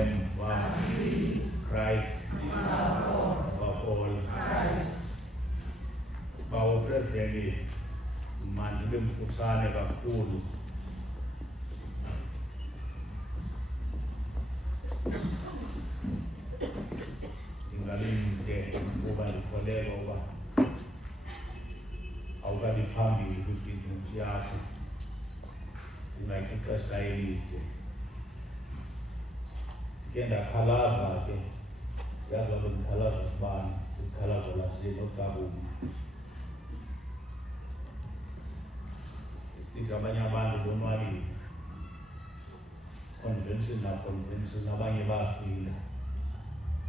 emva Christ above all. Bawo President manje bemfutshane kakhulu. Ingalinde kuba likholeka uba awukabi phambili kwibhizinesi yakho ungathi ixesha elide. Ke ndakhalaza ke yazi loo ndikhalaza kubani sisikhalazo lahle nokukabubi sithi abanye abantu bonwabile convention abanye basinda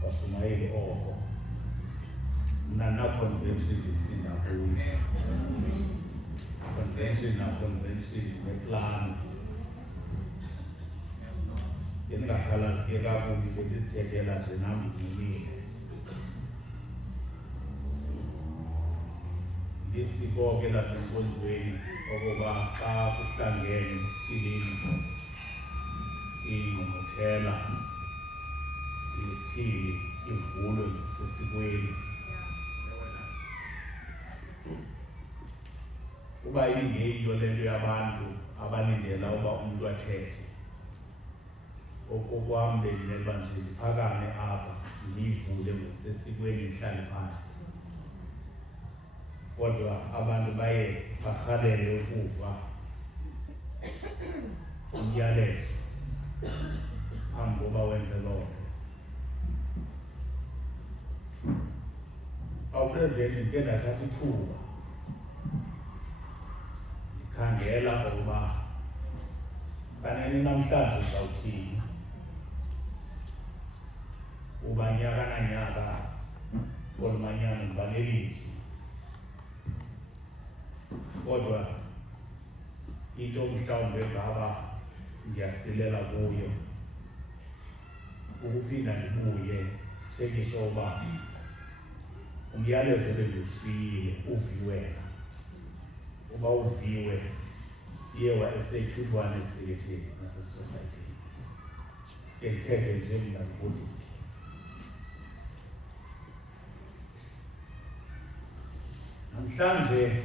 bashumayeli oko mna na-convention ndisinda kuyo convention neplani endingakhalazi ke kakubi bendizithethela nje nam ndimile lisiko ke lasenkonzweni okoba xa kuhlangene isithilini ingqungquthela isithili ivulwe sesikweni uba ibingeyiyo le nto yabantu abalindela uba umntu athethe okokwam bendimele uba nje ndiphakame apha ndiyivule sesikweni ndihlale phantsi kodwa abantu baye barhalele ukuva umyalezo phambi koba wenze loo nto. Awupresident ndike ndathatha ithuba ndikhangela ukuba kanene namhlanje uzawuthini uba nyaka nanyaka olu manyano ndibanelizwi kodwa into mhlawumbe ngaba ndiyasilela kuyo ukuphinda ndibuye tshekisho uba umyalezo bendiwushiyile uviwela uba uviwe iye wa-executhwa nesithi nasesociety sike ndithethe nje mna ndigoduke. Namhlanje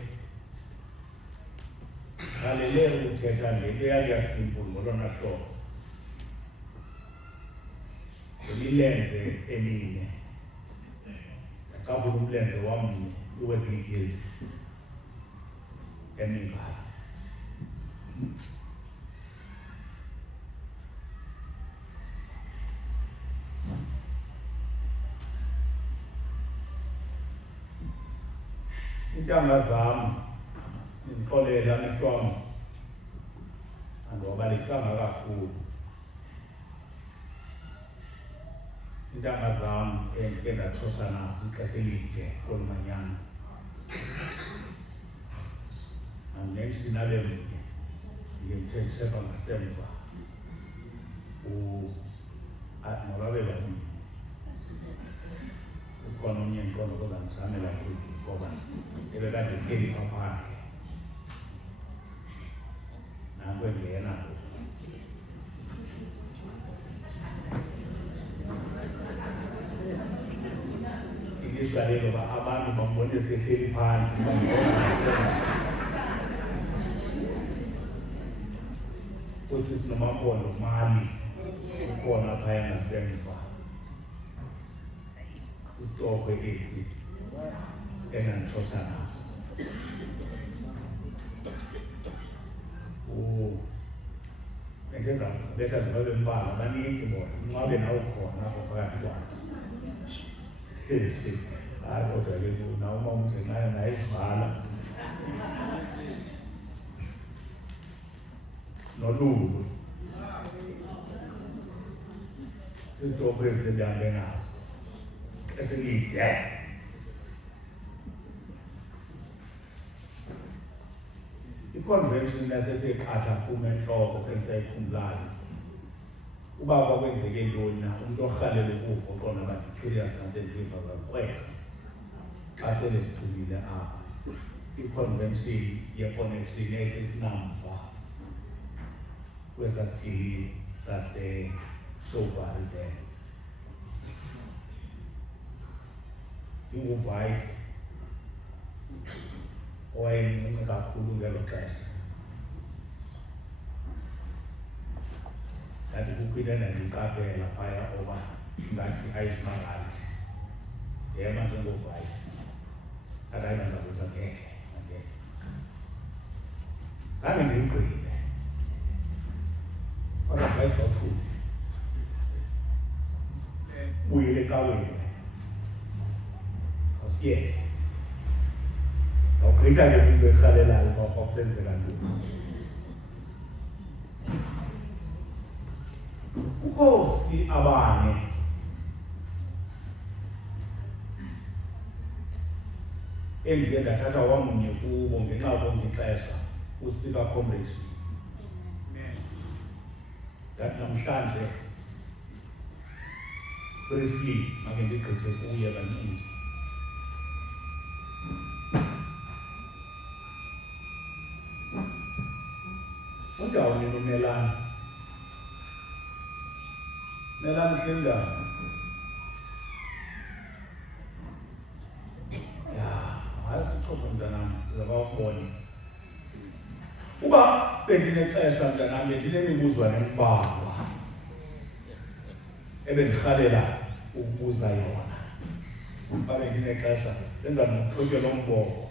ngalele ukuthetha ngento yasimple ngolona hlobo ngemilenze emine yaqabula umlenze wamnye iwezigildi emibala intanga zam ndixolela nihlwam andiwabalekisanga kakhulu intanga zam endike ndatshosha nazo ixesha elide kolu manyano nanenshinabe mnye ndingemthengisepha ngasemva mababe babini ukhona omnye ndiqondo kozandijamela kuthi ngoba ebekade ndihleli phaphandle nanto engena ilishwa lelo ba abantu bambone sehleli phantsi usisi noMampondo mali ukhona phaya ngasemva sisitokwe esi enanditshosha naso endenza betha ndibabe mbala baninzi bona unqabe nawo khona apho phakathi kwakhe hayi kodwa ke nawo uma umzenqayo nayivala nolulu sisitokwe esi ndihambe naso eselide i-convention yasethe qatha kum entloko endisayiphumlayo uba kwakwenzeke ntoni na umntu orhalela ukufa uqonda uba ndi-curious nasendiva zakrweka xa sele siphumile apha i-convention ye-connection yayisesinamva kwesasithili so worry then. Ndinguvice owayencinci kakhulu ngelo xesha. Ndathi kukho into endandiyiqaphela phaya oba ngathi ayizimangalithi. Ndema njengovice. Ndathi hayi bantakwethu angeke. Zange ndiyigqibe. Kodwa vice bawuthule. Buyele ecaweni. Awusiyeke. Awugqitha ke into erhalelayo uba kwakusenzeka ntoni. Kukhosi abane endike ndathatha wamnye kubo ngenxa yokonke ixesha usika comrade. Ndathi namhlanje briefly make ndigqithe kuye kancinci. Undawoni nomelana. Melana mhlendana. Ayasixoxa mntanami, sizabawubona. Uba bendinexesha mntanami bendinemibuzwana embalwa ebendikhalela ukubuza yona. Uba bendinexesha benza nokuthotye lo mboko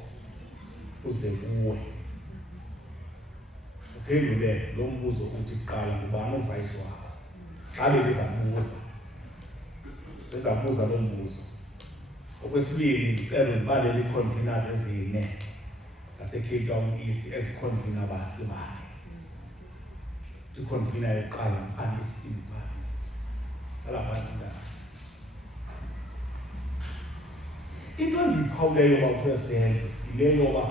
uze kuwe. Uphendule lo mbuzo uthi kuqala ngubani uvice wakho. Xa bendizabuza lo mbuzo. Okwesibili ndicela ndibalele iiconveners ezine zaseCape Town East eziconvena abasibane. Iconvener yokuqala anisipini bani. Alapha ndaba. Into endiyiphawuleyo uba upresident yile yoba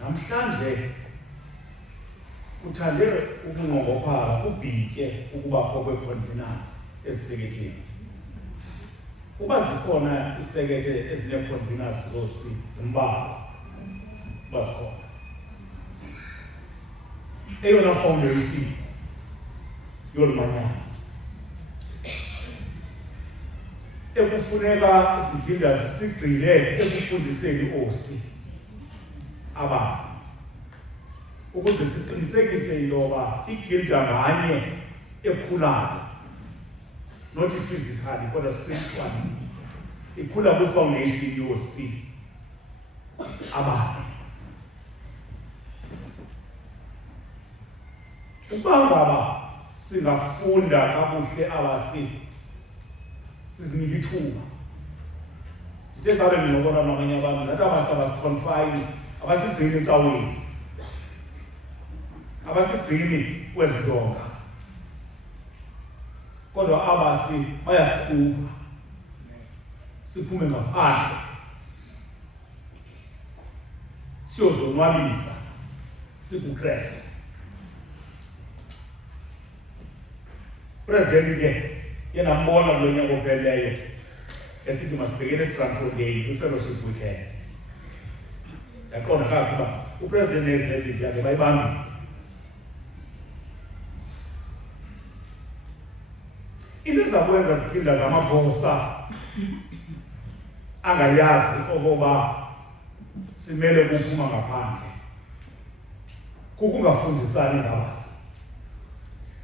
namhlanje kuthande ukunqongophala kubhitye ukubakho kweeconveners eziseketheni. Uba zikhona isekethe ezineeconveners zosi zimbalwa uba zikhona. Eyona foundation yolu manyano ekufuneka ziphinda zisigxile ekufundiseni osi abantu ukuze siqinisekise into yoba igilda nganye ekhulayo, not physically kodwa spiritually, ikhula kwi-foundation yosi abantu. Uba ngaba singafunda kakuhle abasi sizinika ithuba. Ndithe xa bendincokola nabanye abantu ndathi abasi abasiconfine, abasigcini ecaweni, abasigcini kwezi ndonga, kodwa abasi bayasikhupha siphume ngaphandle siyozonwabisa sikuKrestu. President ke yena mbona kulo nyaka ophelileyo esithi masibhekele eStrandfontein kwi-fellowship weekend. Yaqonda kakuhle uba upresident ne-executive yakhe bayibambile. Into ezakwenza ziphinda zamagosa angayazi okoba simele kuphuma ngaphandle kukungafundisani ngabasi.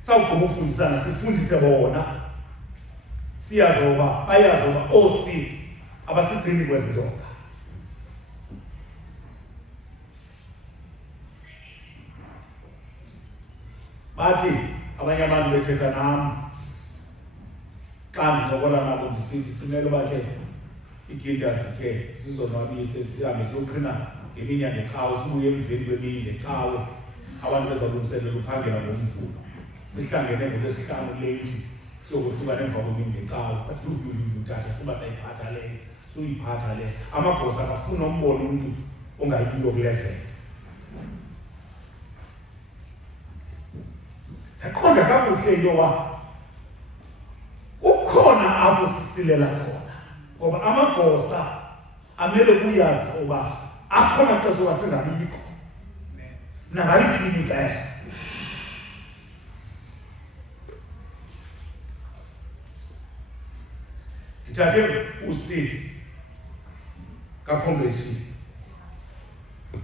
Sawugqiba ufundisana sifundise bona. Siyazi oba bayazi oba osi abasigcini kwezi ndonga. Bathi abanye abantu bethetha nam xa ndincokola nabo ndisithi simele uba ke igilda zikhe sizonwabise sihambe siyoqhina ngemini yangecawe sibuye emveni kwemini ngecawe abantu bezalungiselela uphangela ngomvulo. Sihlangene ngoLwesihlanu late siyokohluka nemva kwemini ngecawe. Bathi luyuyuyu tata suba sayiphatha le suyiphatha le. Amagosa akafuna umbona umntu ongayiyo kulevel. Yaqonda kakuhle into yoba kukhona apho sisilela khona, ngoba amagosa amele kuyazi oba akhona xesha oba singabikho nangaliphi ixesha. ndithathe usi kaComrade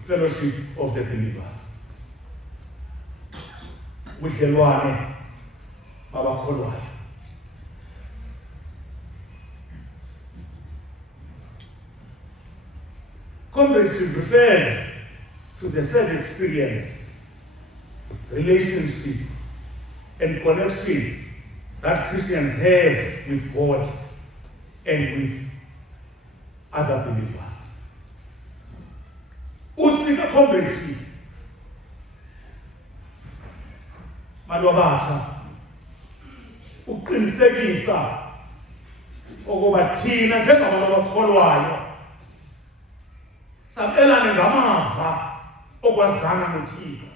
Fellowship of the Believers. Udlelwane babakholwayo. Comradeship refers to the shared experience, relationship, and connection that Christians have with God and with other believers. Usika comradeship. Malwabasha. Uqinisekisa ukuba thina njengabantu abakholwayo sabelane ngamava okwazana noThixo.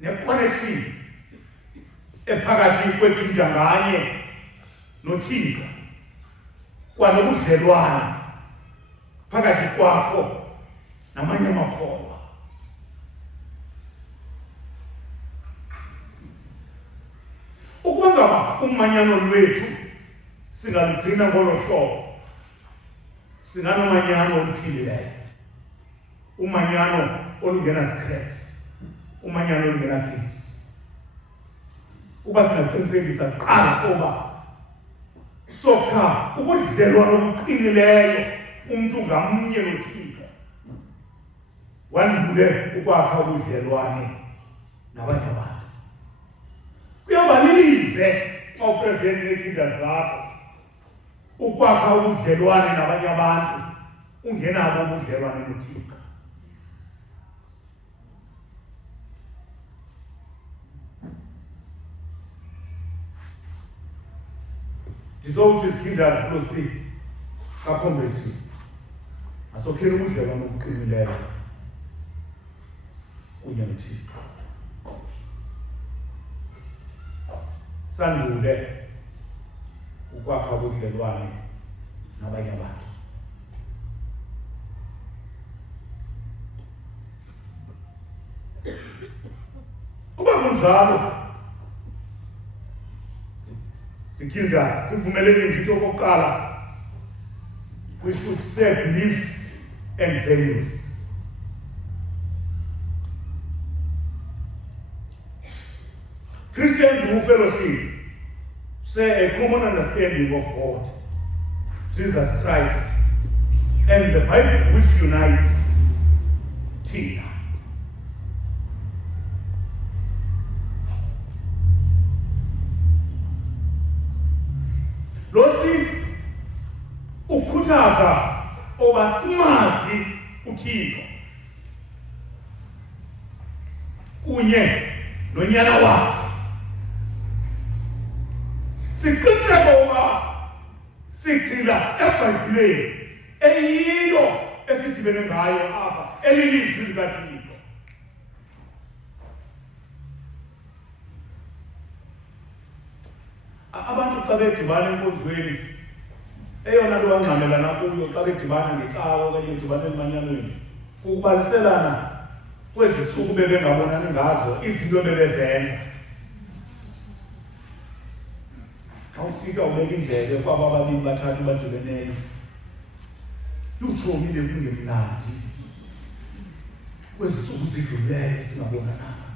Ne-connection ephakathi kwempinda nganye noThixo kwanobudlelwane phakathi kwakho namanye amakholwa. Ukuba ngaba umanyano lwethu singalugcina ngolo hlobo, singanomanyano oluphilileyo, umanyano olungena cracks, umanyano olungena clips. Uba singaqinisekisa kuqala kuba sokha ubudlelwane obuqinileyo umuntu ngamnye noThixo, wandule ukwakha ubudlelwane nabanye abantu. Kuyabalize xa upresident nekinda zakho ukwakha ubudlelwane nabanye abantu ungenabo ubudlelwane noThixo. Ndizowuthi izinkinda ziplosile kaComrade asokhela ubudlelwane obuqinileyo kunye noThixo. Sandule ukwakha ubudlelwane nabanye abantu. Uba kunjalo Sikildas, kuvumeleke ngithi okokuqala we should share beliefs and values. Christians who fellowship share a common understanding of God, Jesus Christ, and the Bible which unites Tina. Losi ukhuthaza oba simazi uThixo kunye nonyana wakhe. Siqiniseke uba sigxila eBhayibhileni eyilo esidibene ngayo apha elilizwi likaThixo. Abantu xa bedibana enkonzweni eyona nto bangxamelana kuyo xa bedibana ngecawa okanye bedibana emanyanweni kukubaliselana kwezi ntsuku bebengabonani ngazo izinto bebezenza. Xa ufika ubeka indlebe kwaba ababini bathathu badibeneyo utshomi bekungemnandi kwezi ntsuku zidlulileyo singabonananga.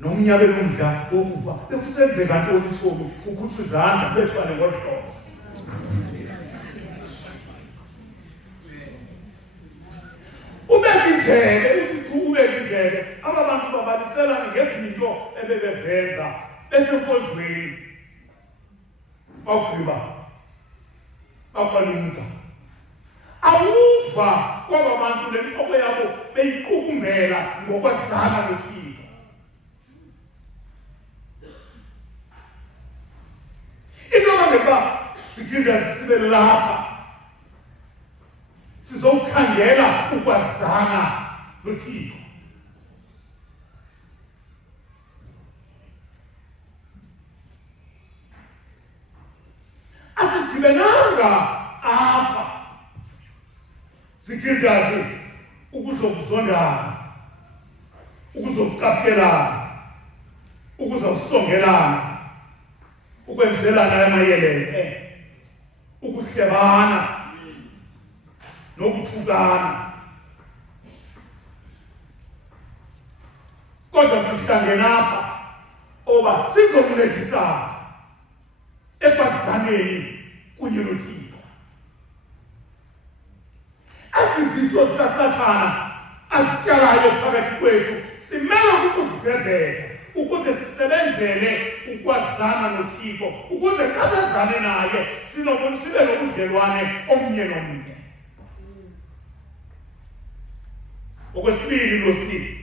Nomnyabelo umdla wokuba bekusenzeka ntoni utshomi kukhutshwa izandla bethwane ngolu hlobo. Ubeka indlebe uthi ubeka indlebe aba bantu babaliselana ngezinto ebebezenza besenkonzweni. Bawugqiba baqalumka. Awuva kwaba bantu le ntloko yabo beyiqukumbela ngokwazana noThixo. Into ngeba sikinda sibe lapha sizowukhangela ukwazana noThixo. Asidibenanga apha sikinda ukuzokuzondana. ukuzoqaphelana, ukuzosongelana, ukwenzelana amayelele, ukuhlebana nokuthukana. Kodwa sihlangene apha oba sizokuncedisana ekwazaneni kunye noThixo. Izinto zikaSathana azityalayo phakathi kwethu simele ukuzibhebhetha ukuze sisebenzele ukwazana noThixo, ukuze xa sazane naye sibe nobudlelwane omnye nomnye. Okwesibili losiphi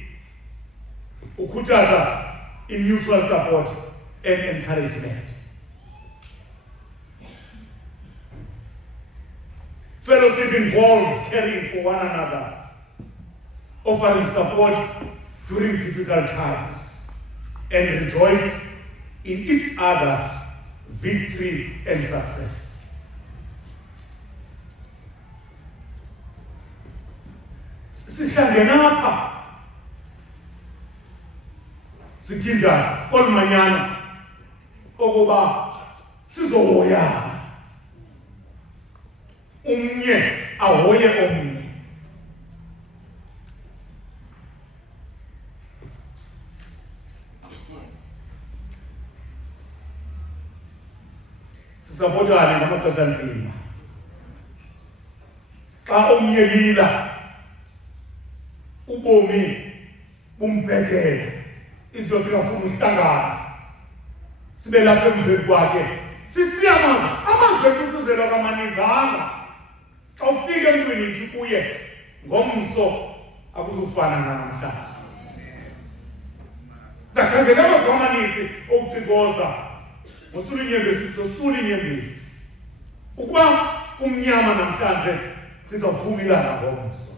ukhuthaza in-mutual support and encouragement. Fellowship involves caring for one another, offering support during difficult times, and rejoice in each other's victory and success. Sihlangene apha sikindaza kolumanyana okuba sizohoyana, umnye ahoye omnye. Sisapotane ngamaxesha nzima. Xa omnye lila ubomi bumbhekele, izinto zingafuni uhlangana, sibe lapha emveni kwakhe sisiya amazwi ethu kamaninzanga. Xa ufika emntwini ithi kuye ngomso akuzufana namhlanje. Ndakhangela amazwi amaninzi okucikoza ngosula inyembezi, sosula inyembezi. Ukuba kumnyama namhlanje lizawuphuma ilanga ngomso.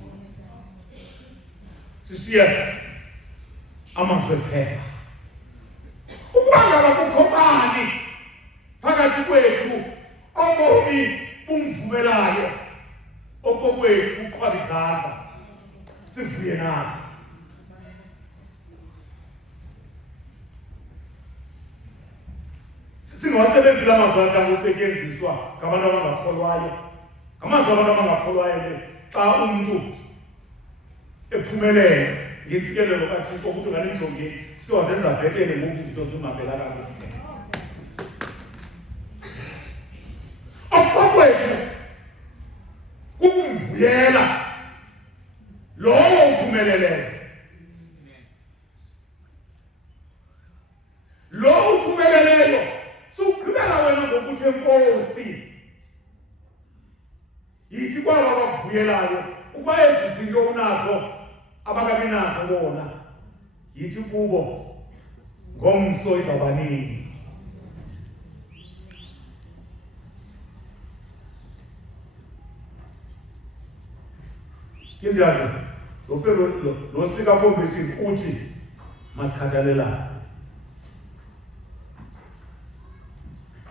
Sisiye amazwi ethemba. Ukuba ngaba kukho bani phakathi kwethu obomi bumvumelayo okokwethu uqhwaba izandla sivuye naye. Singawasebenzisa amazwi athi angosetyenziswa ngabantu abangakholwayo. Ngamazwi abantu abangakholwayo le xa umntu ephumelele ngentsikelelo kaThixo ukuthi ngale mjongeni sike wazenza bhetele ngoku izinto zingahambela kakuhle. Okokwethu kukumvuyela lowo uphumeleleyo. Lo uphumeleleyo sugqibela wena ngokuthi enkosi. Yithi kwaba bakuvuyelayo ukuba ezi zinto unazo abakabi nazo bona, yithi kubo ngomso izawuba nini. Kindazi lo sika foundation uthi masikhathalelane.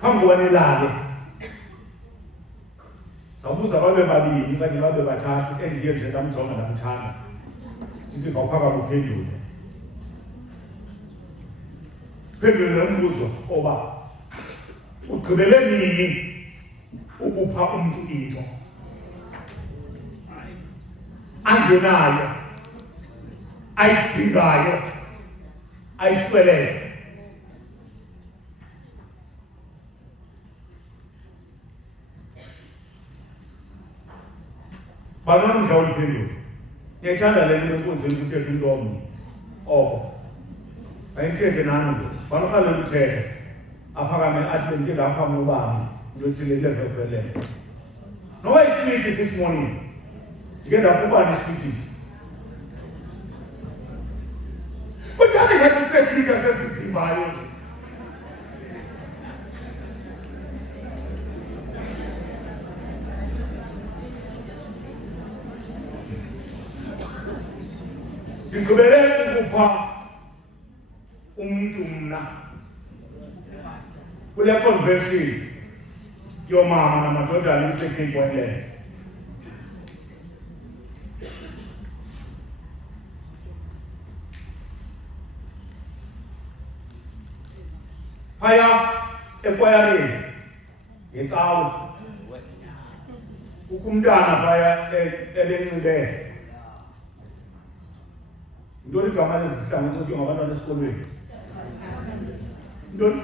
Phambi koba nilale zawubuza babe babini okanye babe bathathu endiye nje ndamjonga ndamthanda, ndithi ngawuphakama uphendule. Phendule umbuzo oba ugqibele nini ukupha umntu into angenayo, ayidingayo, ayisweleyo. Banomdla oliphendula. Ngiyayithanda le nto enkundleni ukuthetha into omnye oko. Ayithethe nani nje. Banofanele ukuthetha. Aphakame athi bendike ngaphambi ubani into ethile lezekwelela. Noba iswiti this morning. Ndike ndakubani iswiti. Kodwa ngathi sisekhika sesizimbayo nje. Ngigqibele ukupha umuntu mna kule convention yomama namadodana eSecond Point. phaya ekwayareni ngecawe ukumntana phaya elencibele ntoni igama lezihlangu ncetywe ngabantwana esikolweni ntoni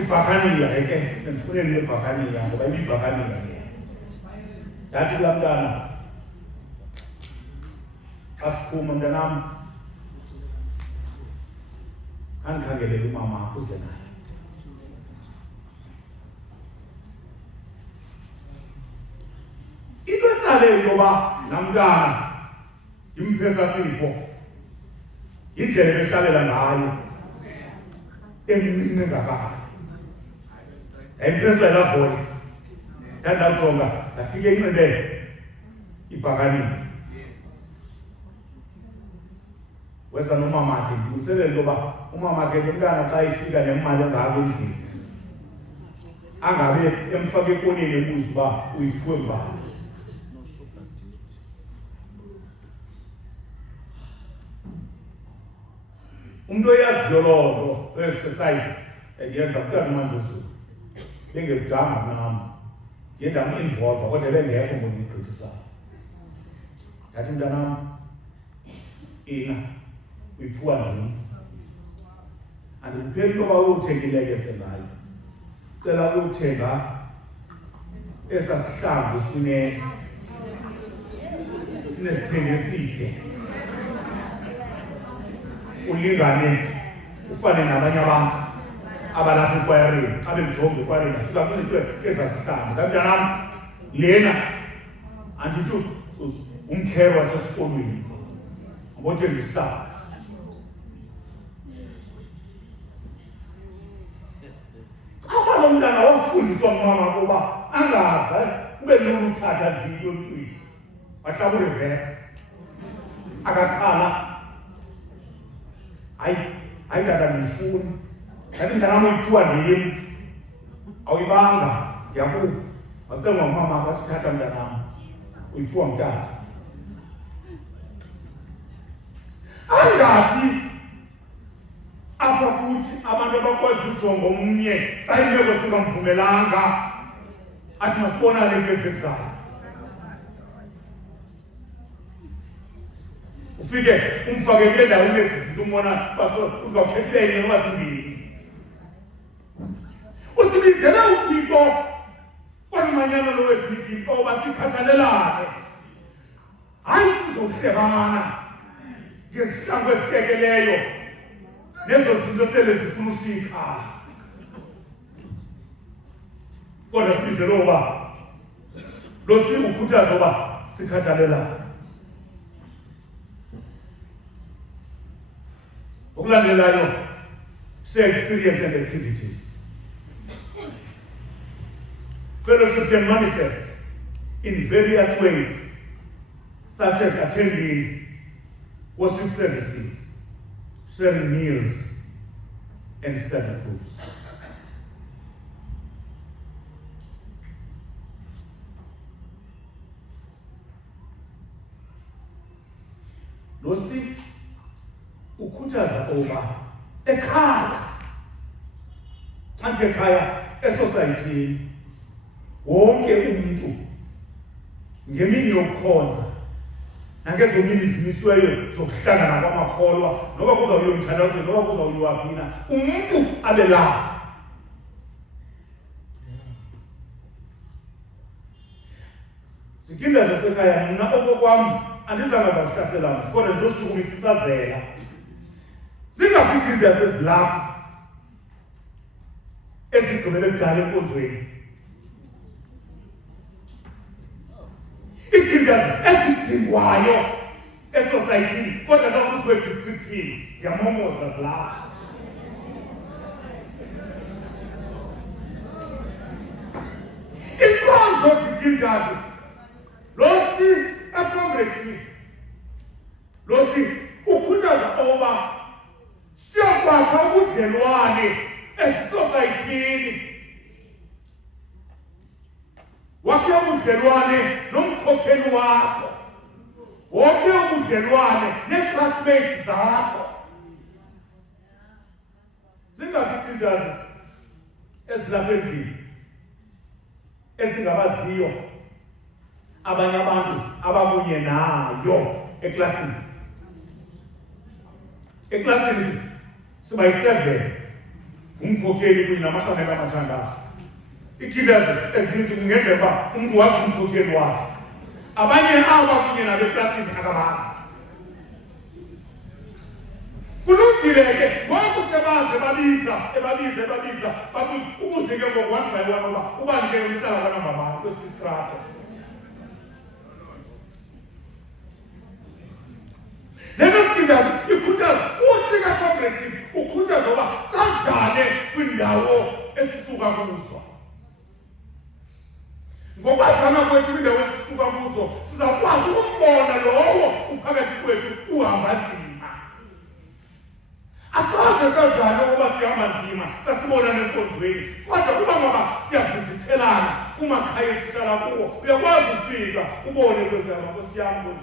ibhakaniya ke bendifunele le bhakaniya ngoba ibibhakaniya ke ndathi kulaa mntana xa siphuma mntanam khandikhangelele umama akho uze naye into etsale into yoba namntana ndimphesa sipho yindlela ebehlalela ngayo emncinci ngakala yayimphesa yilaa voice ndandawujonga ndafika enxibele ibhakanile weza nomamakhe ndilungiselela into yoba umamakhe lomntana xa ifika nemali engako endlini angabe emfake ekoneni ebuza uba uyiphiwe mbani. Umuntu oyaziyo loo nto exercise endiyenza kutata uManzezulu bengekudanga nam ndiye ndamu-involva kodwa bengekho ngondiyigqithisayo ndathi mntanam ina uyiphiwa ndini andikupheli into yoba uyothenga ilekese ngayo cela uyothenga esaa sihlangu sinesithenge eside ulingane ufane nabanye abantu abalapha ekwayareni xa bendijonga ekwayareni afika kunxitywe ezasihlangu kamntanam lena andithi umkhero wasesikolweni ngothenga isihlangu apha lo mntana wafundiswa ngumama koba angaza kube lula uthatha nje into emntwini wahlaba urivesi akakhala hayi tata ndiyifuni ndathi mntanam uyiphiwa ndim awuyibanga ndiyakuva wacengwa ngumama wathi thatha mntanam uyiphiwa mtata angathi apha kuthi abantu abakwazi ujonga omnye xa imeko singamvumelanga athi masibonane ngevekzayo ufike umfake kule ndawo unezizinto umbona uzawukhethileyo noba zimbini usibizele uthixo kwalumanyano lowezinikini oba sikhathalelane hayi sizohlebana ngezihlangu ezikekeleyo nezo zinto sele zifuna usiyikhala kodwa sibizele uba lo sikukhuthaza uba sikhathalelane. Okulandelayo experience and activities. Fellowship can manifest in various ways, such as attending worship services, sharing meals, and study groups. Losi ukhuthaza oba ekhaya athi ekhaya esosayithini wonke umuntu ngemini yokukhonza nangezo mini zimisweyo zokuhlangana kwamakholwa noba kuzawuyiwa umthandazweni noba kuzawuyiwa phina umuntu abe lapha. Zikinda zasekhaya mna okokwam andizange zakuhlasela kodwa ndizosukumisa isazela zingaphikinda zezilapha ezigqibele kudala enkonzweni ikinda ezidingwayo esosayithini kodwa nokuziwe districtini ziyamomoza zilapha. Inkonzo zikindazi losi eCongressen losi ukhuthaza oba siyokwakha ubudlelwane esosayithini wakhe ubudlelwane nomkhokheli wakho wakhe ubudlelwane nee-classmates zakho zingaphi izindazi ezilapha endlini esingabaziyo abanye abantu abakunye nayo eklasini. Eklasini siba yi-7 umkhokheli kunye namahlomela amathandathu. Ikindazi ezininzi kungenzeka uba umntu wazi umkhokheli wakhe. Abanye aba kunye nabo eklasini akabazi. Kulungile ke ngoku sebaze ebabiza ukuze ke ngoku one by one uba ubani ke umhlala kwanamba bani kwesistrata. Lento sikindazi ikhuthaza usika progressive ukhuthaza uba sadlale kwindawo esisuka kuzo. Ngokwazana kwethu kwindawo esisuka kuzo sizakwazi ukumbona lowo uphakathi kwethu uhamba nzima. Asaze sazana uba sihamba nzima sasibona nenkonzweni kodwa kuba ngoba siyavizithelana kumakhaya esihlala kuwo uyakwazi ufika ubone kwenzeka Nkosi yami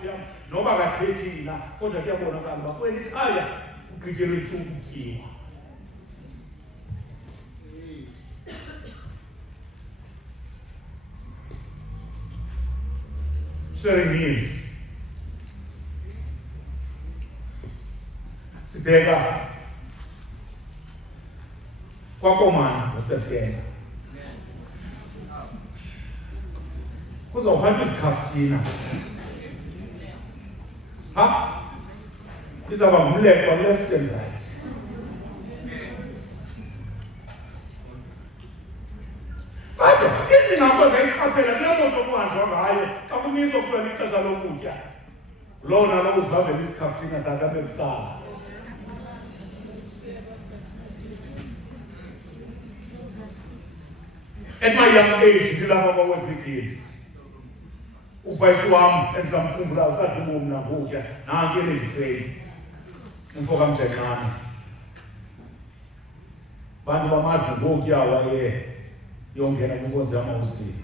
noba kathethi na kodwa kuyabonakala uba kweli khaya ugqityelwe intsuku kutyiwa. Sharing meals. Sibheka kwakomana ngoSeptemba. Kuzawuphathwa izikhafuthina. Izawuba ngumleqwa left and right. Kodwa indingakho zayiqaphela kule moto kuhanjwa ngayo xa kumiswa kuphela ixesha lokutya. Lona lo uzibambela izikhafuthina zakhe apha ebucala. At my young age, ndilapha kwawezigili. Uvayisi wam endizamkhumbula usadla ubomi nangokutya nanke elendifeyi. Umfo kaMjexane. Bantu bamazi ngokutya waye yongena kwinkonzo yamausini.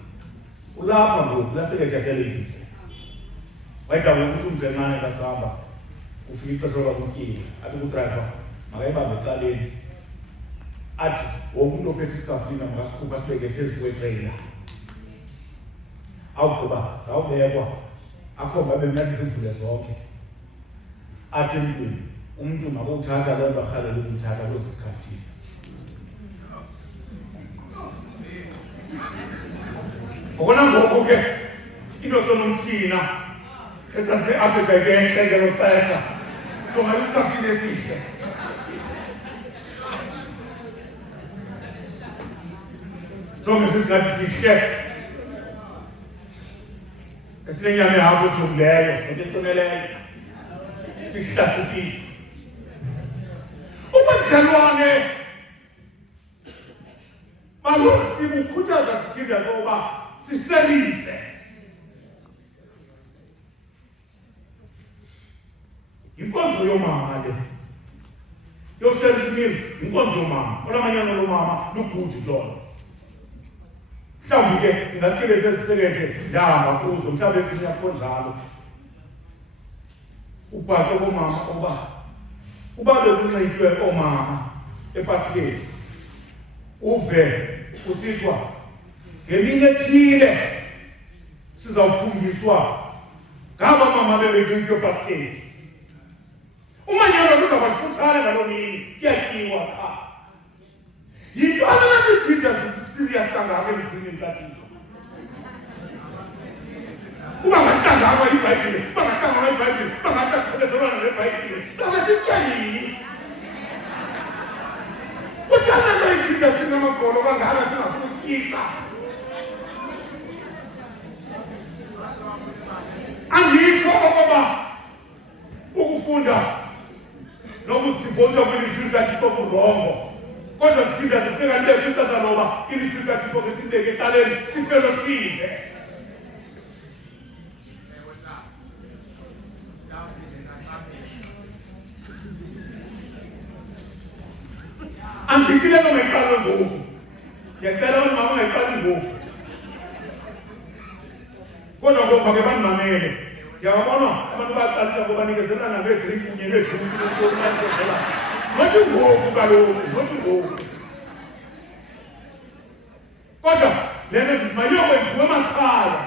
Ulapha ngoku laseketya selendifeyi. Wayedla ukuthi uMjexane kasihamba ufika ixesha loba kutyile athi kudrayiva makayibambe ecaleni. Athi wonke umuntu ophethe isikhafuthina makasikhupha sibeke phezu kwetreyila. Awugqiba zawubekwa akhomba abe mnandi zivule zonke. Athi emntwini umntu makuthatha loo nto arhalela ukumthatha kwesi sikhafuthina. Ngokona ngoku ke into sonomthina esasine-appetite entle ngelo xesha songabe isikhafuthina esihle. Jonge sisingathi sihle esinenyama ehagu ejubileyo nento eqineleyo sihlasikise ubudlelwane balo sibukhuthaza sikhinda ngoba siselise inkonzo yomama le yoselisa imizi inkonzo yomama olamanyano lomama lugudi lona. Mhlawumbi ke ingasikele sesisekethe ndahamba kuzo mhlawumbi ezinye akho njalo. Ubhaqe komama uba bekunxitywe omama epasikeni uve kusithiwa ngemini ethile sizawuphungiswa ngaba mama bebenxitywe epasikeni. Umanyano luzawuba lifutshane ngaloo mini kuyatyiwa qha. Yinto abanamigida zisisirious kangaka elizwini likaThixo. Uba ngahlangana iBhayibhile, uba ngahlangana iBhayibhile, uba ngahlangana neBhayibhile. Sabe sitya nini? Kuthanda noyigida singamagolo kangaka singafuna ukutyisa. Andikho okoba ukufunda nokuzidivotha kwelizwi likaThixo kurongo. Kodwa sikinda zifika nile kwixesha loba ilizwi likaThixo ke silibeke ecaleni sifellowshipe. Andithi le nto mayiqalwe ngoku. Ndiyacela abantu mama mayiqali ngoku. Kodwa ngoku make bandimamele. Ndiyababona abantu baqalisa ngoba nikezelana ngeedrinki kunye needrinki. Nothi ngoku kaloku, nothi ngoku. Kodwa lento ndithi mayokwenziwa emakhaya.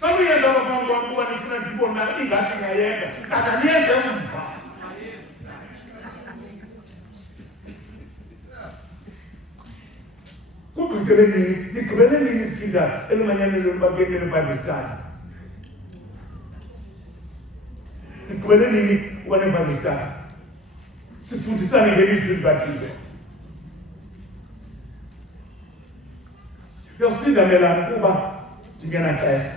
Sabuyenza abaphambi kwam kuba ndifuna ndibona ingathi ngayenza, akaniyenze umva. Kugqibele nini? Ligqibele nini isikhindazi elumanyaneni olubakenele Bible study? Ligqibele nini ukwane Bible study? Sifundisane ngelizwi likaThixo. Uyasinda melana kuba ndingenaxesha.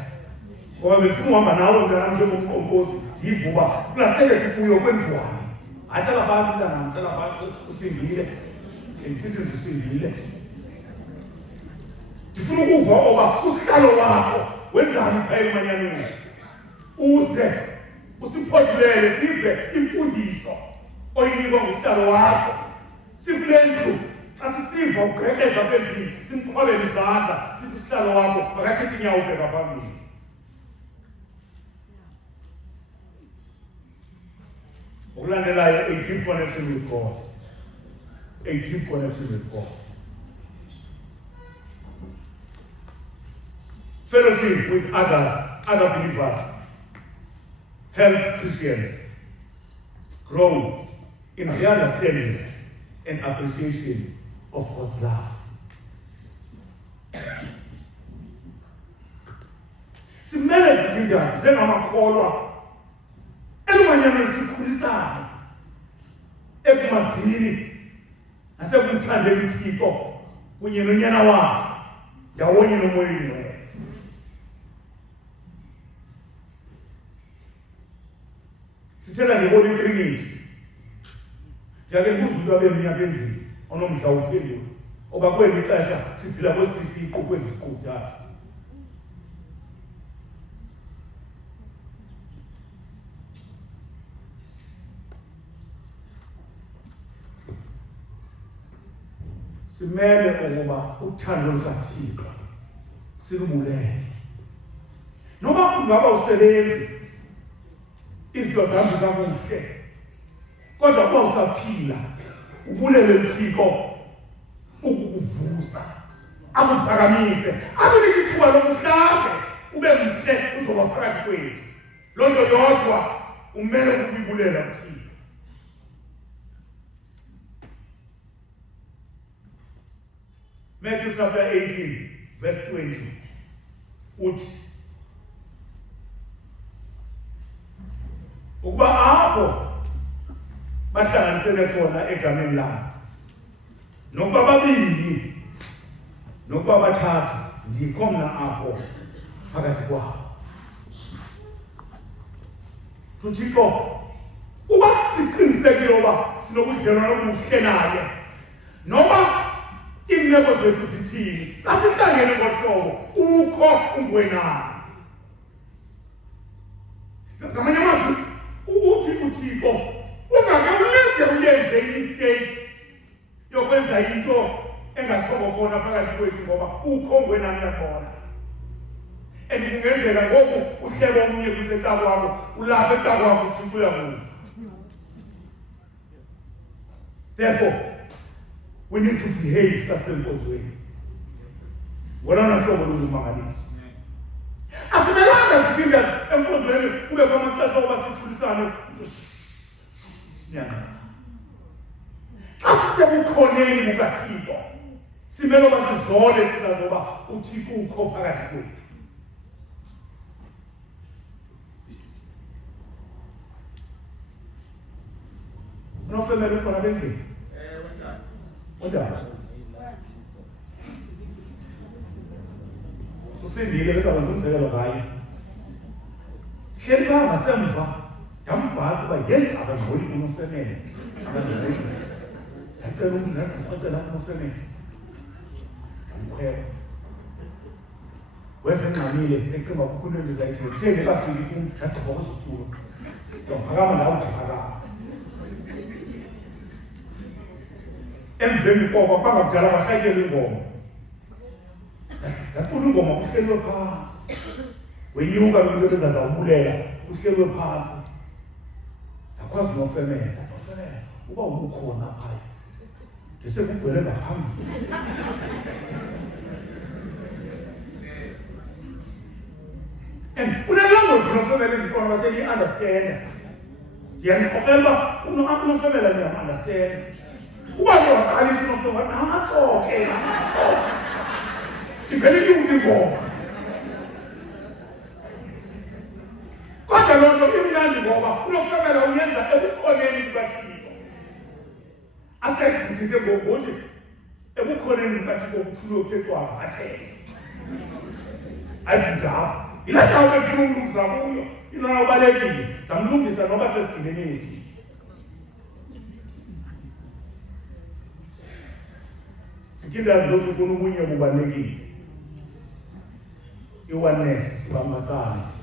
Ngoba befuna uhamba nawe mntanam njengomqonkozi yivuba kulasekethe kuyo kwenziwane. Ahlala phansi mntanam, hlala phansi usindile. Ndisithi ndisindile. Ndifuna ukuva oba usihlalo wakho wenzani phaya emanyaneni. Uze usiphothulele sive imfundiso oyinikwa ngusihlalo wakho. Sikule ndlu xa sisiva ugqekeza apha endlini simqhobele izandla sithi usihlalo wakho makathethe inyawo ubheka phambili. Okulandelayo, a deep connection with God. A deep connection with God. Fellowship with other believers help Christians grow in their understanding and appreciation of God's love. Simele zidinga njengamakholwa elumanyaneni sikhulisane ekumazini nasekumthandeni uThixo kunye nonyana wakhe ndawonye nomoyeni wakhe. Sithela ngeHoly Trinity. Yake kubuza umuntu abeminyaka endlini onomdla uphendula oba kweli ixesha siphila kwesisiqo kwezisiquthathu. Simele ukuba uthando lukaThixo silubulele. Noma ungaba usebenzi izinto zami kakuhle, kodwa kuba usaphila ubulele uThixo ukukuvusa, akuphakamise, akunike ithuba lokuhlambe ube mhle uzoba phakathi kwethu. Loo nto yodwa umele ukuyibulela uThixo. Matthew chapter 18 verse 20 uthi ukuba apho bahlanganisele khona egameni lami nokuba babili nokuba bathathu ndikho mna apho phakathi kwabo. Thixo uba siqinisekile uba sinobudlelwane obuhle naye noma imeko zethu zithini, asihlangene ngohlobo ukho ungwenani. Ngamanye amazwi uthi uThixo ungake ulenze uyenze imistake yokwenza into engathoko khona phakathi kwethu ngoba ukho ungwenani yakhona. Kungenzeka ngoku uhlelo omnye kwiseta kwakho ulapha eta kwakho uThixo uyamuva. Therefore we need to behave kasenkozweni. Wona nahlobo lomangaliso. Asimelanga siphinde enkonzweni kube kwamaxesha oba sithulisane. Nyanga. Xa sisekukhoneni kukaThixo, simele uba sizole sizazoba uThixo ukho phakathi kwethu. Unofemela ukhona bendlini? Undaba. Usindile bese akwenza umzekelo ngayo. Hleli phaa ngasemva, ndambhala uba yeyi abangcoli unofemele. Abangcoli. Ndacela umuntu ndacela unofemele. Ndamkhwela. Wesengxamile ecinga kukho into endizayithetha. Uthe ngekafiki kum ndagqiba kweso situlo. Ndaphakama ndawo ndaphakama. Emveni koko bangakudala bahlatyelwe ingoma. Ndacula ingoma kuhlelwe phantsi. Wenyuka lo muntu ebezazawubulela kuhlelwe phantsi. because nofemela uba ubukhona phaya ngisekugcwele ngaphambili and unelanguage nofemela ndikhona baseli understand yanixoxela uba unofemela niyam-understand uba waqalisa unofemela natsoke ivele iwuliboka kodwa loo nto imnandi ngoba unofemela uyenza ebukhoneni bukaThixo asekudike ngokuthi ebukhoneni bukaThixo kuthule uthethwanga athethe ayibudaba yilaa ndawo befuna umlungisa kuyo intona ubalekile zamlungisa noba sesidibeni sikindazi zokuthi kunobunye bubalulekile i-oneness sibambasana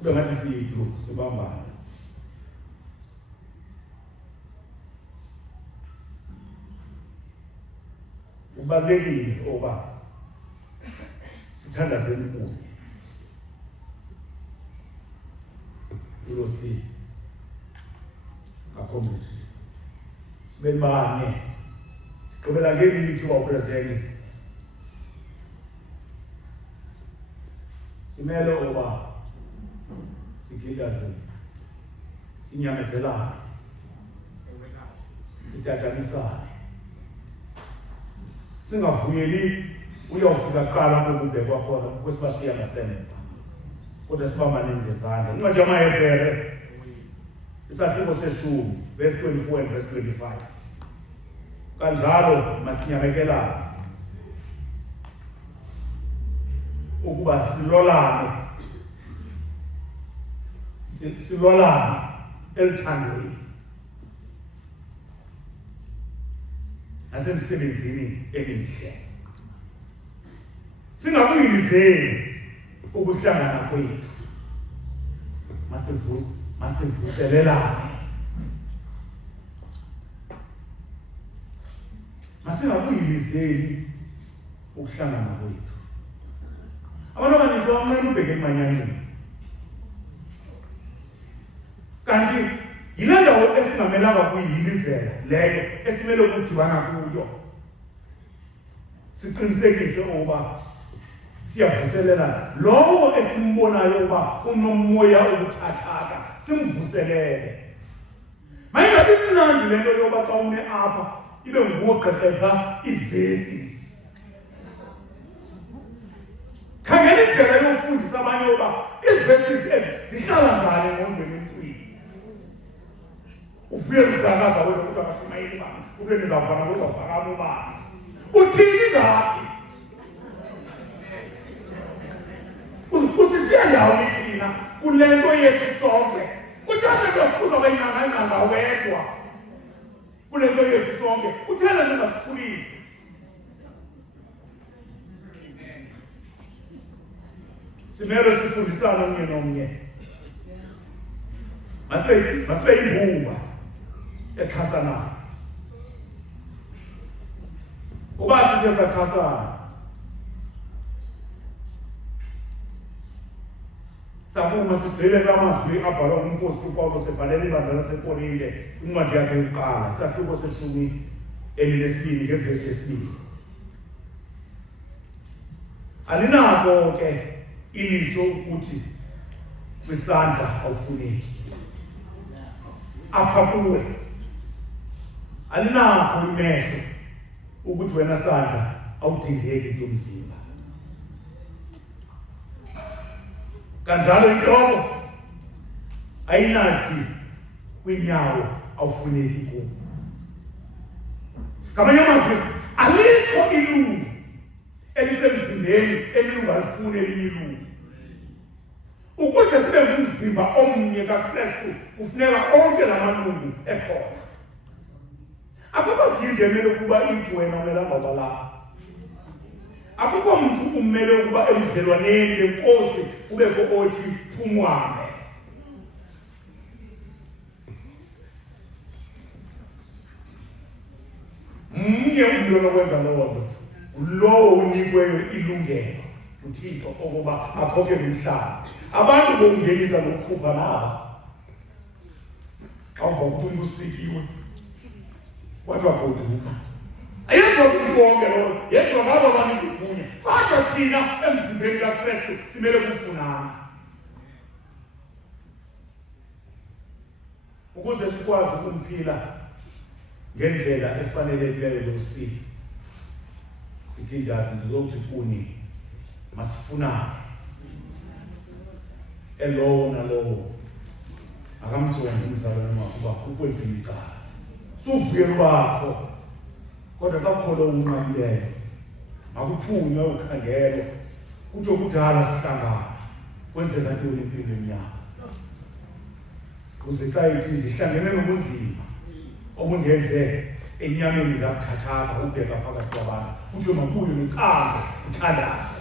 sibe ngathi siyigroup sibambane kubalulekile oba sithandazeni kunye kulo si akhombisi sibe banye qobela ngelithi wa president simele oba sigidazeni sinyamezelane sitatanisane singavuyeli uyawufika kuqala kokubekwa khona kwesibashiya ngasemva kodwa sibambane ngezandla incwadi yamaHebhere isahluko seshumi verse 24 and verse 25 kanjalo masinyamekelane ukuba silolane elithandweni nasemsebenzini emihle singakuyilizeni ukuhlangana kwethu masivuselelane masingakuyilizeni ukuhlangana kwethu abantu abaninzi bamnqena ubheke emanyaneni kanti yile ndawo esingamelanga kuyilizela leyo esimele ukudibana kuyo siqinisekise ukuba siyavuselela lowo esimbonayo uba unomoya obuthathaka simvuselele mayingabi mnandi le nto yoba xa une apha ibe nguwogqekeza ii-verses khangela indlela yofundisa abanye uba ii-verses ezi zihlala njani engqondweni emntwini uvuye mdakaza wena ukuthi akashumayeli bani kube nizawufana kuzawuphakama ubani uthini ngathi usisiya ndawoni thina kule nto yethu sonke uthande uzawuba inganga wedwa kule nto yethu sonke uthele nto ngasikhulisi simele sifundisane omnye nomnye masibe yimbuva exhasanayo uba sithe saxhasana sakuma sigcile ngamazwi abhalwa ngumposi uPawulos ebhalela ibandla laseKorinte incwadi yakhe yokuqala isahluko seshumi elinesibini ngevesi yesibini alinako ke iliso ukuthi kwisandla awufuneki apha kuwe alinako imehlo ukuthi wena sandla awudingeki kumzimba kanjalo intloko ayinathi kwinyawo awufuneki kuwo ngamanye amazwi alikho ilungu elisemzimbeni elingalifuni elinye ilungu ukuze sibe ngumzimba omnye kaKristu kufuneka onke la malungu ekhona akukho gilde emele ukuba ithi wena umelanga ubalapha akukho mntu umele ukuba ebudlelwaneni lenkosi kubekho othi phumwane mnye umntu onokwenza loo nto lowo unikweyo ilungelo uThixo ukuba akhokele umhlaba abantu bokungenisa nokukhupha naba awuva ukuthi umuntu usikiwe wathi wagoduka ayedwa umuntu wonke lo yedwa ngaba abantu kunye kodwa thina emzimbeni kaKristu simele kufunana ukuze sikwazi ukumphila ngendlela efanelekileyo loSipho sikindazi ndizokuthi kuni masifunane elowo nalowo akamjongi umzalwane wakho uba ukwephi icala suvuyela wakho kodwa kakholo unqabileyo akuphunywe ukhangelwa kuthi okudala sihlangana kwenzeka ntoni empilweni yakho kuze xa ithi ndihlangene nobunzima obungenze enyameni ngakuthathaka ubheka phakathi kwabantu kuthiwe makuyo nenkalo uthandaze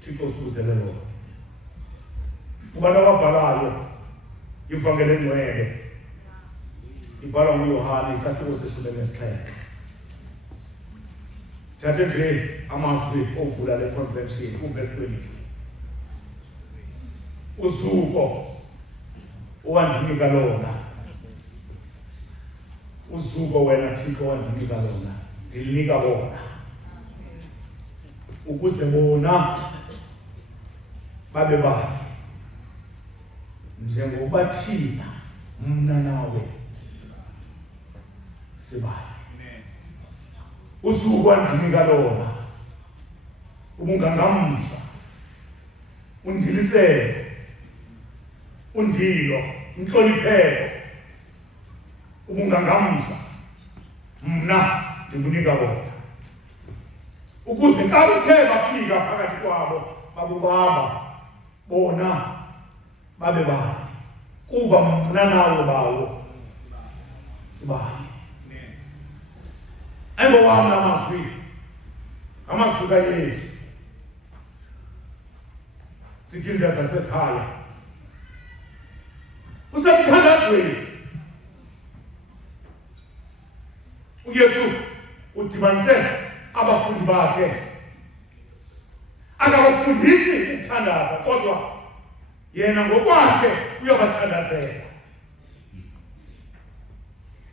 Thixo sikuzele lona kubantu ababhalayo ivangeli engcwele ibhalwa nguYohane isahluko se-17 thathe nje amazwi ovula le convention uverse 22 uzuko owandinika lona uzuko wena Thixo owandinika lona ndilinika bona ukuze bona babe bani njengoba thina mna nawe sibani uzuko wandinika lona ubungangamdla undilisele undilo inhlonipheko ubungangamdla mna ndibunika bona ukuze xa uthe bafika phakathi kwabo babubaba bona babe bani kuba mna nawe bawo sibani ayebo wami amazwi kaYesu sikinda zasekhaya usemthandazweni uYesu udibanise abafundi bakhe akabafundisi ukuthandaza kodwa yena ngokwakhe uyabathandazela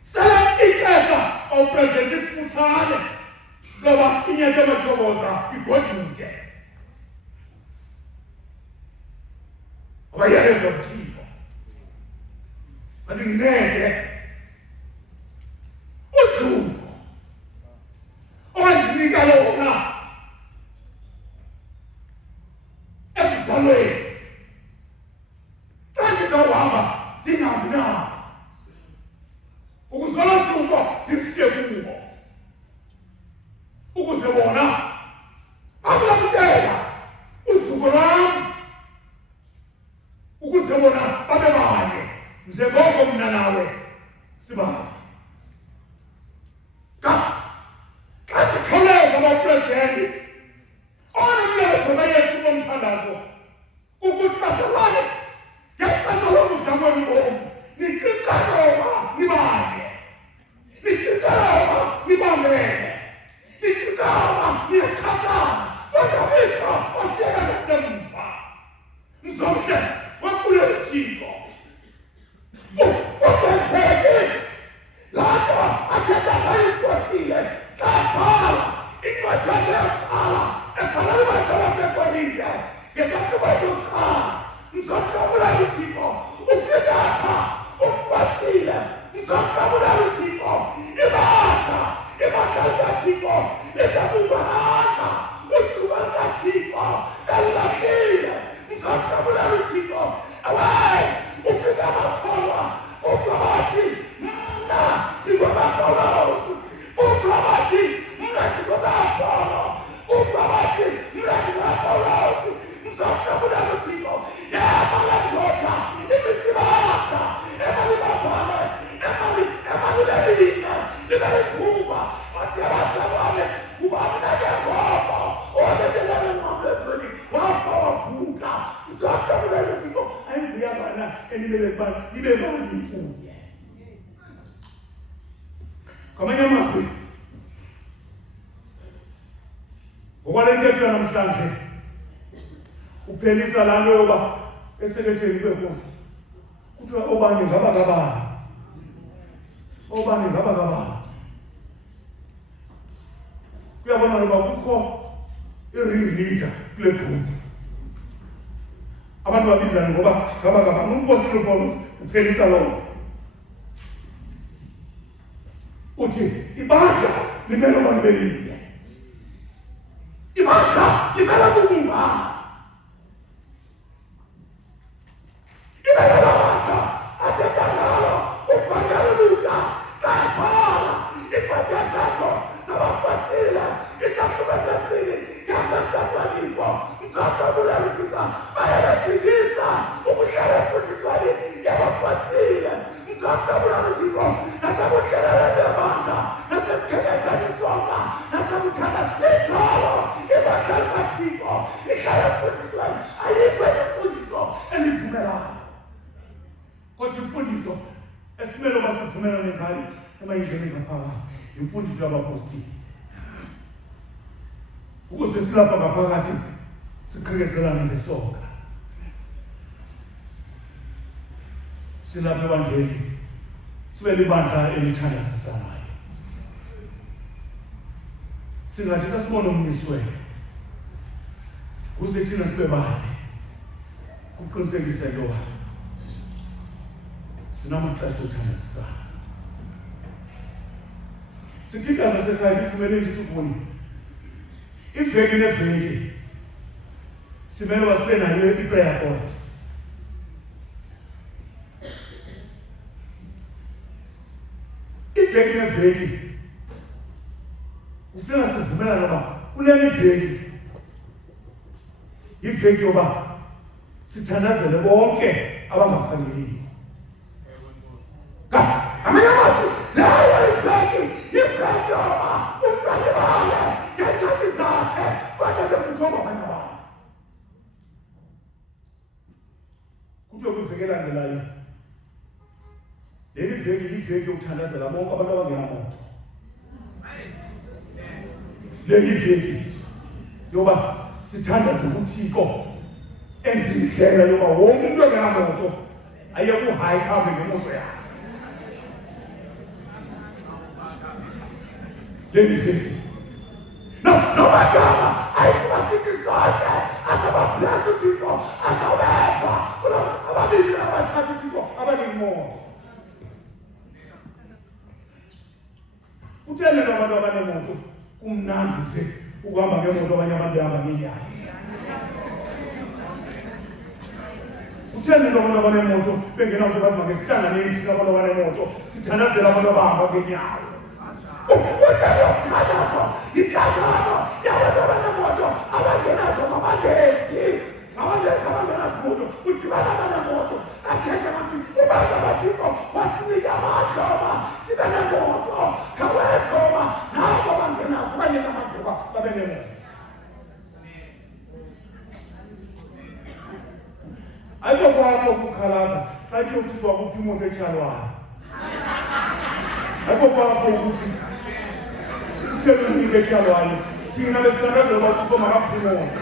sala ixesha awupresente kufutshane ngoba inyathelo amajoboza igoduke abayeleza uThixo bathi ngeke uzuko owandinika lona ekuzalweni xa ndizawuhamba ndingahambi nabo ukuze olo suko ndimsiye kubo ukuze bona akulamkela uzuko lwam ukuze bona babe banye njengoko mna nawe sibanye xa ndikhawuleza abapresidenti onomlezo kaYesu bomthandazo ukuthi baselwane ngexesha lomdla wenu niqinselwa nibanye niqinselwa nibambene niqinselwa niyakhazana kodwa bikho osiyeka ngasemva mzomhle wakulela uThixo ukwenzeke lapho athetha ngayo uKostile xa bhala incwadi yokuqala ebhala kubantwana baseKorinte ngesahluko sokuqala mzomhlabulela uThixo ufika apha uKostile mzomhlabulela uThixo ibandla likaThixo lizabumbana usuku likaThixo elilahlile mzomhlabulela uThixo awayi ufika amakholwa uqabathi mna ndingokapawulos uqabathi mna ndingokapawulo uqabathi mna ndingokapawulos mzomhlabulela uThixo yamalandoda imisibaka emalibambane emalibeline libeliphuma adebaselwane kuba mnake ngoba owabetelele ngqamlezweni wafa wavuka mzomhlabulela uThixo ayinguyangana enibele kubani nibe bani kunye ngamanye amazwi ngokwale ntetho namhlanje uphelisa laa nto yoba esekethweni ibe khona kuthiwa obani ngaba ngabani, obani ngaba ngabani. Kuyabona loba kukho i-ring leader kule group, abantu babizana ngoba ngaba ngabani. Umpostile Paulus uphelisa lonke uthi ibandla limele abantu belinye, ibandla limele ukungana, limele labandla athetha ngalo uvangelo luka kaphala iphatha zakho zabapastile isahluko sesibili yasesatwaniswa mzakabula luthika bayebefikisa ukuhlala emfundisweni yabapastile mzakabula luthiko nasabuhlelele bebandla nasemkhekezeni isonka nasabuthanda lijolo ibandla likathixo lihlala emfundisweni. Ayikho imfundiso elivumelayo, kodwa imfundiso esimele uba sivumelane ngayo emayindleni ngaphakathi imfundiso yabapostile, ukuze silapha ngaphakathi siqhekezelane ngesonka, silapha ebandleni sibe libandla elithandazisanayo. Singathi xa sibona umnyisweni kuze thina sibe bande kuqinisekise ntoba sinamaxesha othandazisana. Sikika sasekhaya kufumele ndithi kuni iveki neveki simele uba sibe nayo i-prayer point. Iveki neveki ufuna sivumelana uba kuleli veki iveki yoba sithandazele bonke abangaphangeliyo. Ngamanye amazwi leyo iveki yoba umntu alibale ngeencwadi zakhe kodwa ke kumthomba abanye abantu. Kuthiwe kwiveki elandelayo leli veki yiveki yokuthandazela bonke abantu abangenamoto. Leli veki yoba sithandaze uThixo enze indlela yoba wonke umuntu ongenamoto aye kuhayikha ahambe ngemoto yakhe. Leli veki nomagama ayisibasithi sonke asabablesa uThixo asawubeva ababili nabathathu uThixo abanemoto. Uthele abantu abanemoto kumnandi nje ukuhamba ngemoto abanye abantu behamba ngeenyawo. Uthele abantu abanemoto bengena ukuthi bathi makesihlanganeni thina abantu abanemoto sithandazela abantu abahamba ngeenyawo. Ukuthandazwa yinhlangano yabantu abanemoto abangenazo amagesi, abangezi abangenazimoto kudibana abanemoto athethe bathi ubanga bathixo wasinika amandla oba sibe nemoto khawenza oba nabo abangenazo banyeka amadloba babe nemoto. Ayikho kwakho ukukhalaza xa ithe uThixo wakuphi imoto etyhalwayo. Ayikho kwakho ukuthi uthele unike etyhalwayo thina besithandazela uba uThixo makaphi imoto.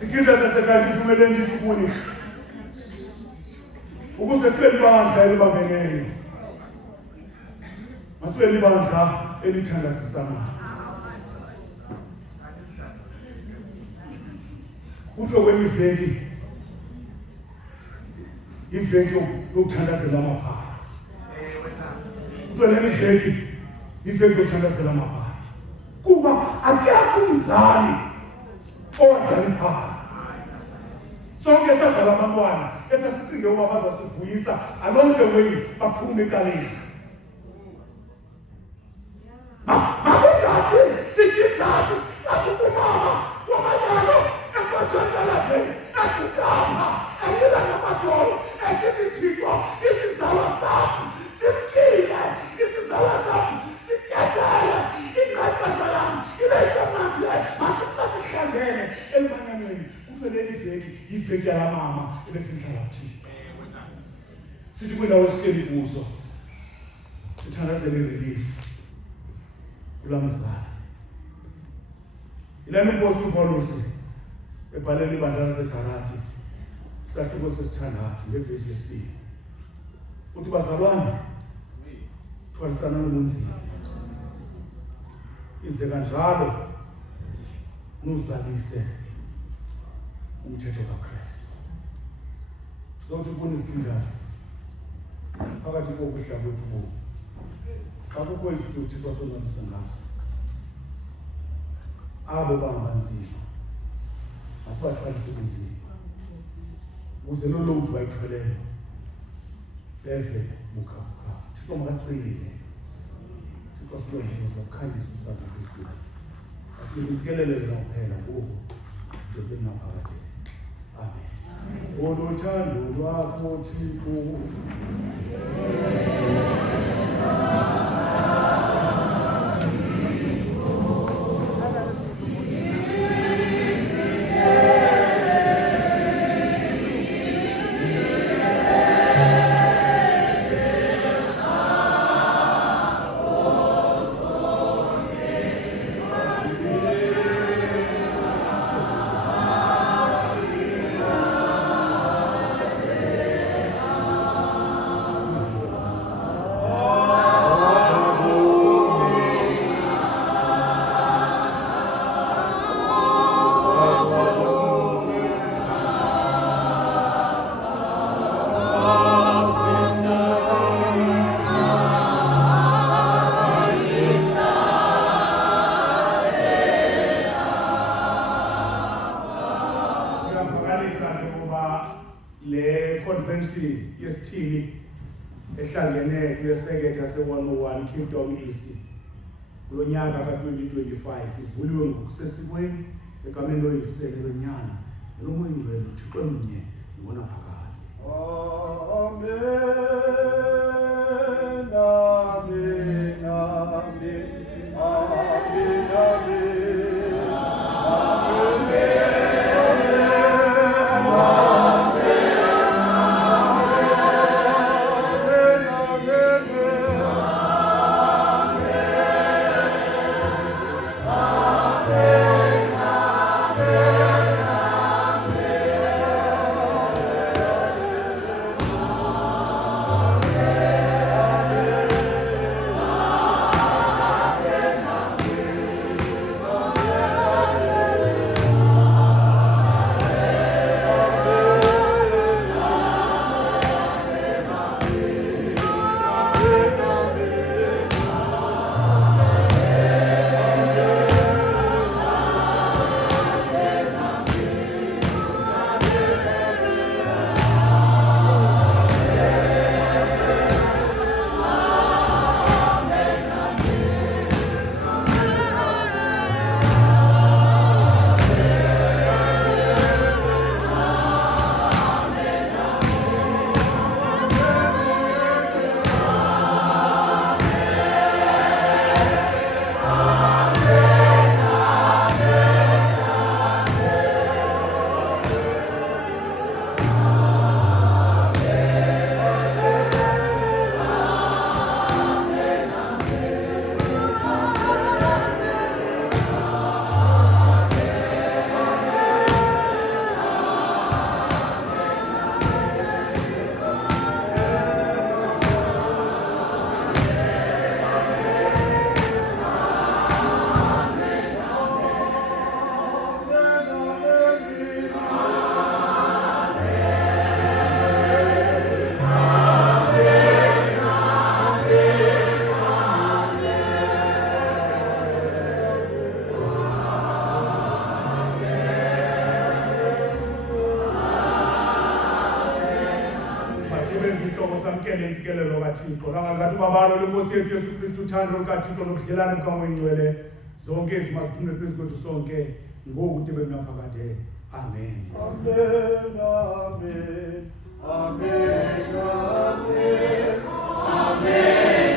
Sikinde sasekhaya ndivumele ndithi kuni ukuze sibe libandla elibambeneyo masibe libandla elithandazisanayo. Kuthiwe kwemiveki iveki yokuthandazela amaphara. Kuthiwe le miveki iveki yokuthandazela amaphara kuba akekho umzali owazala iphara. Sonke sazala abantwana esasicinge uba bazasivuyisa along the way baphume ekaleni. Makungathi sikithathu akukumama wamanyano ekwathangalazeni akukapha alila namatolo esithi Thixo isizalwa sakho simkile, isizalwa sakho sikezele ingqeqesho yami ibe yimnandi masixa sihlangene emanyanweni. Kuthiwe leli veki yiveki yalamama ebesinhlala kuThixo. Sithi kwindawo esihleli kuzo sithandazele relief kula mzali. Ilana uMpostoli Paulus ebhalela ibandla laseGalati isahluko sesithandathu ngevesi yesibili. Uthi bazalwane thwalisana nobunzima. Ize kanjalo nuzalise umthetho kaKristu. Sonke kuniziphindayo phakathi kokuhla kwethu kubo. Xa kukho izinto uThixo asonwabisa ngazo, abo bahamba nzima asibathwalise ubunzima ukuze lo load bayithweleyo beve bukhapha. Thixo makasicingile, Thixo asilondoloze akukhanyise umsana Kristu. Asilungiselele lona kuphela ngoku njengoba naphakade. Amen. Oluthando lwakho Thixo ehlangene kwesekethe yase-101 Kingdom East kulo nyaka ka-2025 ivuliwe ngokusesikweni egameni loyisele lonyana elomoya ingcwele uThixo emnye ngona phakade. Amen, amen, amen, amen, amen. samkele insikelelo kaThixo langathi babalo lenkosi yethu Yesu Kristu uthando lukaThixo nobudlelwane bukaMoya Oyingcwele zonke izimaziphume phezu kwethu sonke ngoku kude bengaphakade. Amen. Amen. Amen. Amen. Amen. Amen.